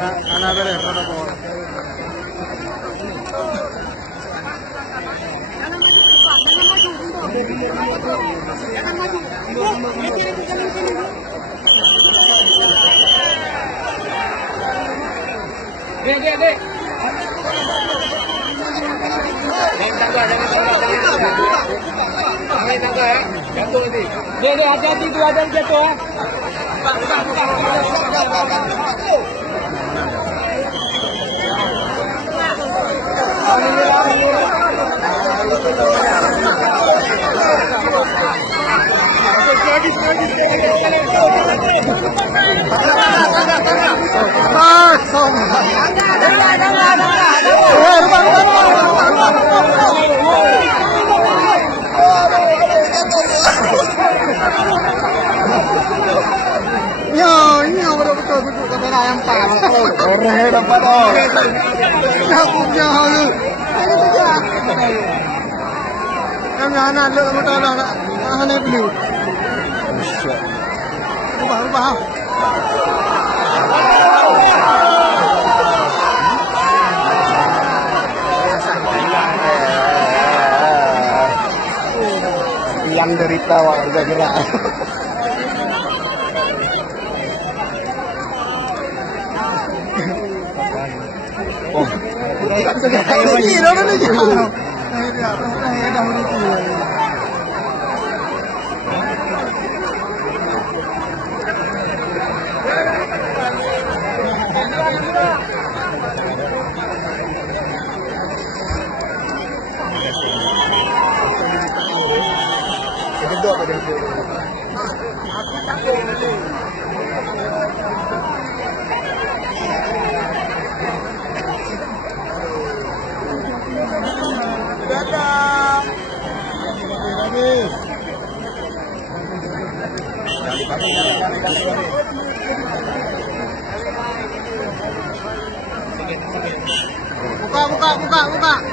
Anak beres, jangan maju. Dek. Jatuh nanti. Dek, hati-hati tu ada yang jatuh. Ini betul-betul kamera yang parah. Orang dapat ya punya halu. Kami anak lu muda nak hanya beli. Ubah. Yang derita warga gerak. Oh, ini orang ni jauh. Buka.